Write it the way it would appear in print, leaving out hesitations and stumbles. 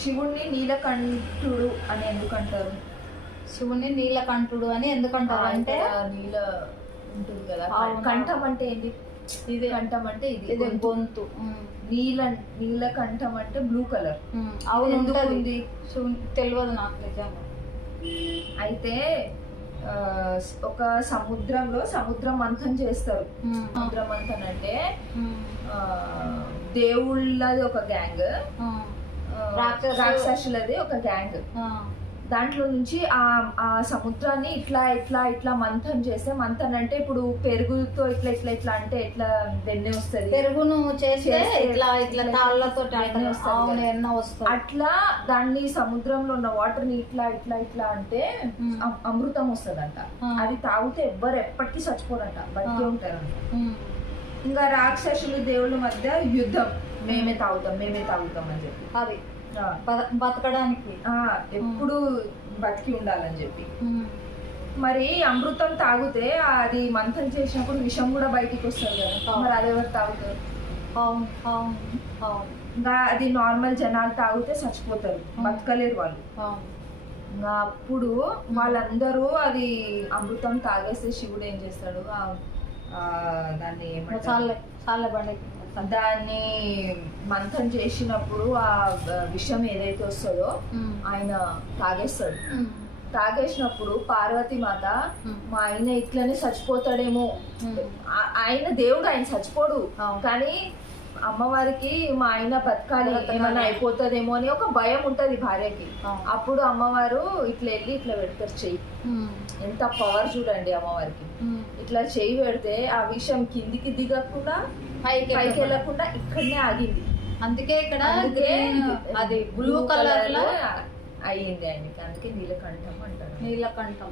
శివుణ్ణి నీలకంఠుడు అని ఎందుకు అంటారు? శివుణ్ణి నీలకంఠుడు అని ఎందుకంటారు అంటే నీల ఉంటుంది కదా, అవును. కంఠం అంటే ఏంటి? ఇది కంఠం అంటే ఇది గొంతు. నీలకంఠం అంటే బ్లూ కలర్. అవును, ఎందుకు ఉంటుంది. ఉంది? తెలియదు నాకు నిజంగా. అయితే ఒక సముద్రం మంథన్ చేస్తారు. సముద్రం మంథన్ అంటే దేవుళ్ళది ఒక గ్యాంగ్, రాక్షసులది ఒక గ్యాంగ్. దాంట్లో నుంచి ఆ సముద్రాన్ని ఇట్లా ఇట్లా ఇట్లా మంథన్ చేస్తే, మంథన్ అంటే ఇప్పుడు పెరుగుతో ఇట్లా ఇట్లా ఇట్లా అంటే ఎట్లా వెన్నె వస్తుంది, పెరుగును చేస్తే ఇట్లా ఇట్లా తాళ్ళతో ఎన్నో వస్తుంది. అట్లా దాన్ని సముద్రంలో ఉన్న వాటర్ ని ఇట్లా ఇట్లా ఇట్లా అంటే అమృతం వస్తుందంట. అది తాగితే ఎవ్వరు ఎప్పటికీ చచ్చిపోరంట, బతికే ఉంటారంట. ఇంకా రాక్షసులు దేవుళ్ళ మధ్య యుద్ధం, మేమే తాగుతాం అని చెప్పి, అది బతకడానికి ఎప్పుడు బతికి ఉండాలని చెప్పి. మరి అమృతం తాగితే అది మంథన్ చేసినప్పుడు విషం కూడా బయటికి వస్తుంది కదా, మరి అది ఎవరు తాగుతారు? ఇంకా అది నార్మల్ జనాలు తాగితే చచ్చిపోతారు, బతకలేరు వాళ్ళు. ఇంకా అప్పుడు వాళ్ళందరూ అది అమృతం తాగేస్తే శివుడు ఏం చేస్తాడు, దాన్ని ఏమంటారు, దాన్ని మంథన్ చేసినప్పుడు ఆ విషం ఏదైతే వస్తుందో ఆయన తాగేస్తాడు. తాగేసినప్పుడు పార్వతీ మాత, మా ఆయన ఇట్లనే చచ్చిపోతాడేమో, ఆయన దేవుడు, ఆయన చచ్చిపోడు, కానీ అమ్మవారికి మా ఆయన బతకాలి, ఏమైనా అయిపోతుందేమో అని ఒక భయం ఉంటది భార్యకి. అప్పుడు అమ్మవారు ఇట్లా వెళ్ళి ఇట్లా పెడతారు చెయ్యి. ఎంత పవర్ చూడండి అమ్మవారికి. ఇట్లా చెయ్యి పెడితే ఆ విషయం కిందికి దిగకుండా పైకి వెళ్ళకుండా ఇక్కడనే ఆగింది. అందుకే ఇక్కడ అది బ్లూ కలర్ లో అయ్యింది ఆయనకి, అందుకే నీలకంఠం అంటారు. నీలకంఠం.